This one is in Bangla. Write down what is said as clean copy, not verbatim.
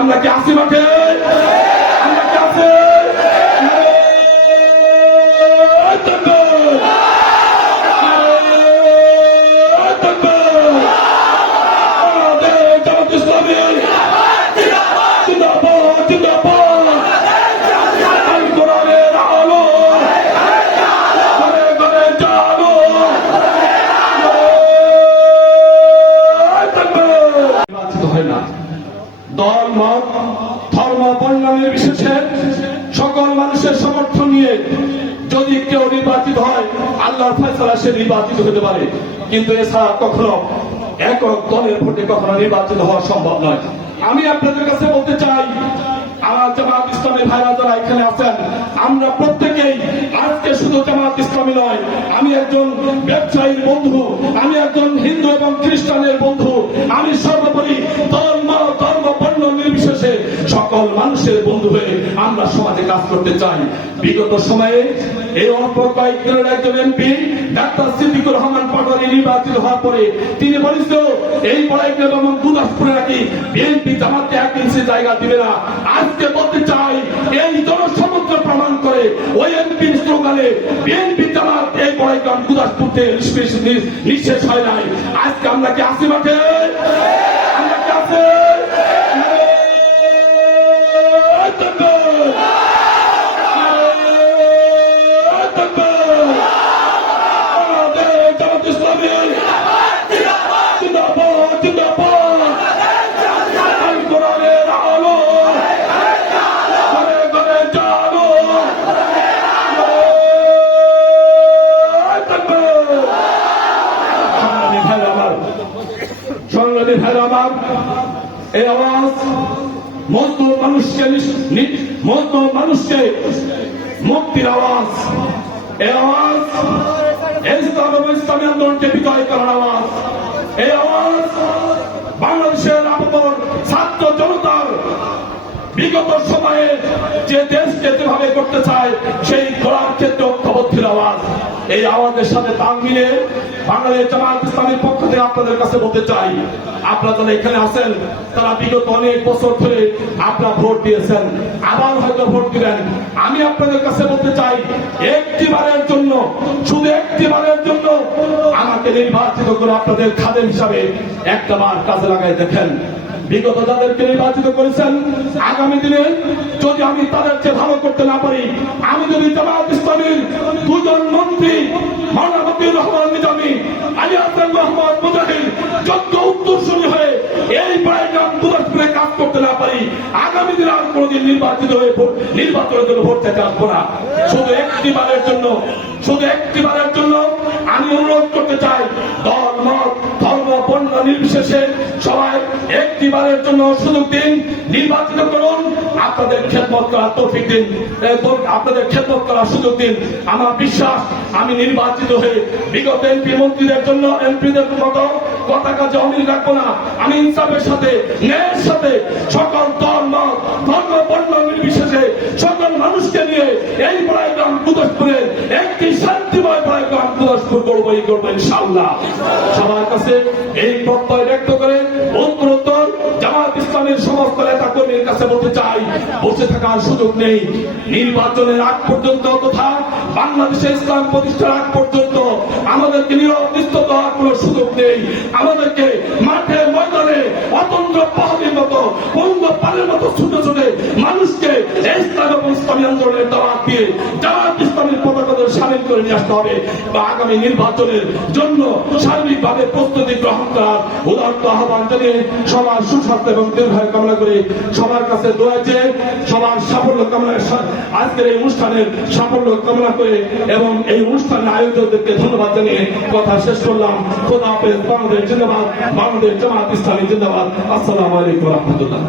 আমরা কি আসি মাঠে? আমরা কি আছে? দল মত ধর্ম বর্ণ নির্বিশেষে সকল মানুষের সমর্থন নিয়ে যদি কেউ নির্বাচিত হয়, আল্লাহর ফয়সালা সে নির্বাচিত হতে পারে, কিন্তু এছাড়া কখনো একক দলের ভোটে কখনো নির্বাচিত হওয়া সম্ভব নয়। আমি আপনাদের কাছে বলতে চাই, আমার জামাত ইসলামী ভাইরা যারা এখানে আছেন, আমরা প্রত্যেকেই আজকে শুধু জামাত ইসলামী নয়, আমি একজন ব্যবসায়ীর বন্ধু, আমি একজন হিন্দু এবং খ্রিস্টানের বন্ধু, আমি সর্বোপরি ধর্ম বর্ণ নির্বিশেষে সকল মানুষের বন্ধু হয়ে আমরা সমাজে কাজ করতে চাই। বিগত সময়ে এই অল্প কয়েকদিনের একজন এমপি ডাক্তার সিদ্দিকুর রহমান পাটোয়ারি নির্বাচিত হওয়ার পরে তিনি বলেছিল এই বড়াইগ্রাম এবং গুরদাসপুরে নাকি বিএনপি জামাতকে 1 ইঞ্চি জায়গা দিবে না। আজকে বলতে চাই, এই জনসমুদ্র প্রমাণ করে ওই এমপির স্লোগানে বিএনপি জামাত এই বড়াইগ্রাম গুরদাসপুরতে নিঃশেষ হয় নাই। আজকে আমরা কি আসি মাঠে? আমরা কি আছে? সংগ্রামী ভাইরা আমার, এই আওয়াজ মজদুর মানুষকে মুক্তির আওয়াজ, এই আওয়াজ ইসলামী আন্দোলনকে বিজয় করার আওয়াজ, এই আওয়াজ বাংলাদেশের আপন ছাত্র জনতার বিগত সময়ে যে দেশকে যেভাবে করতে চায় সেই করার ক্ষেত্রে ঐক্যবদ্ধের আওয়াজ। এই আওয়াজের সাথে তাল মিলে বাংলাদেশ জামাত ইসলামীর পক্ষ থেকে আপনাদের কাছে বলতে চাই, আপনারা যারা এখানে আছেন তারা বিগত অনেক বছর ধরে আপনারা ভোট দিয়েছেন, আবার হয়তো ভোট দিবেন। আমি আপনাদের কাছে বলতে চাই, একটিবারের জন্য, শুধু একটিবারের জন্য আমাকে নির্বাচিত করে আপনাদের খাদেম হিসাবে একটাবার কাজে লাগাই দেখেন। বিগত যাদেরকে নির্বাচিত করেছেন, আগামী দিনে যদি আমি তাদের চেয়ে ভালো করতে না পারি, আমি যদি জামাত ইসলামীর 2 জন মন্ত্রী মাওলানা মতিউর রহমান নিজামী, আলী হাসান মোহাম্মদ মুজাহিদ যোগ্য উত্তরসূরি হয়ে এই বড়াইগ্রাম গুরদাসপুরে কাজ করতে না পারি, আগামী দিনে আর কোনদিন নির্বাচনের জন্য ভোট চাইতে আসবো না। শুধু একটিবারের জন্য আমি অনুরোধ করতে চাই, দল মত ধর্ম বর্ণ নির্বিশেষে সবাই একটিবারের জন্য সুযোগ দিন, নির্বাচিত করুন, আপনাদের খেদমত করার তৌফিক দিন, আপনাদের খেদমত করার সুযোগ দিন। আমার বিশ্বাস, আমি নির্বাচিত হয়ে বিগত এমপি মন্ত্রীদের জন্য এমপিদের মতো কথা কাজে অমিল রাখবো না। আমি ইনসাফের সাথে, ন্যায়ের সাথে সকল দল মত ধর্ম বর্ণ নির্বিশেষে সকল মানুষকে নিয়ে এই বড়াইগ্রাম গুরদাসপুরে একটি শান্তিময় বড়াইগ্রাম গুরদাসপুর করবই করবো ইনশাআল্লাহ। সবার কাছে এই প্রত্যয় ব্যক্ত করে উত্তরোত্তর জামাত ইসলামের সমস্ত নেতা কর্মীর কাছে বলতে চাই, বসে থাকার সুযোগ নেই। নির্বাচনের আগ পর্যন্ত তথা বাংলাদেশে ইসলাম প্রতিষ্ঠার আগ পর্যন্ত আমাদেরকে নীরব নিস্তব্ধ হওয়ার কোন সুযোগ নেই। আমাদেরকে মাঠে ময়দানে অতন্ত্র পাহাড়ের মতো পঙ্গপালের মতো ছুটে ছুটে মানুষকে ইসলাম এবং ইসলামী আন্দোলনের দাওয়াত দিয়ে জামাত ইসলামের পতাকাদের সামিল করে নিয়ে আসতে হবে, বা আগামী নির্বাচনের জন্য সার্বিকভাবে প্রস্তুতি গ্রহণ করার উদাত্ত আহ্বান জানিয়ে সবার সুস্বাস্থ্য এবং দীর্ঘায়ু কামনা করে সবার কাছে দোয়া চেয়ে সবার সাফল্য কামনা, আজকের এই অনুষ্ঠানের সাফল্য কামনা করে এবং এই অনুষ্ঠানের আয়োজকদেরকে ধন্যবাদ জানিয়ে কথা শেষ করলাম। খোদা হাফেজ। বাংলাদেশ জিন্দাবাদ। বাংলাদেশ জামাত ইসলামী জিন্দাবাদ। আসসালামু আলাইকুম ওয়া রাহমাতুল্লাহ।